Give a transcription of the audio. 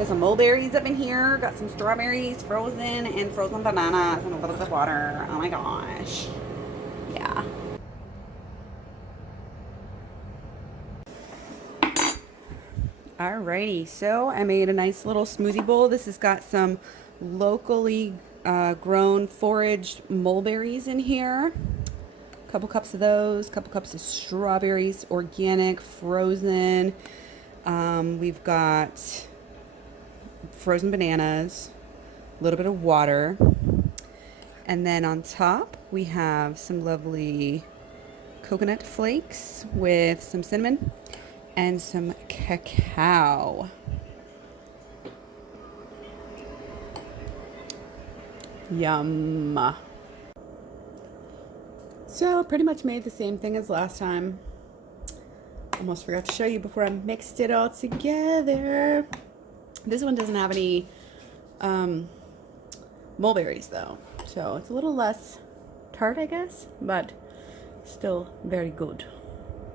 Got some mulberries up in here. Got some strawberries frozen and frozen bananas and a little bit of water. Oh my gosh. Yeah. Alrighty, so I made a nice little smoothie bowl. This has got some locally grown foraged mulberries in here. A couple cups of those, couple cups of strawberries, organic, frozen. We've got frozen bananas, a little bit of water. And then on top, we have some lovely coconut flakes with some cinnamon and some cacao. Yum. So pretty much made the same thing as last time. Almost forgot to show you before I mixed it all together. This one doesn't have any mulberries though, so it's a little less tart, I guess, but still very good.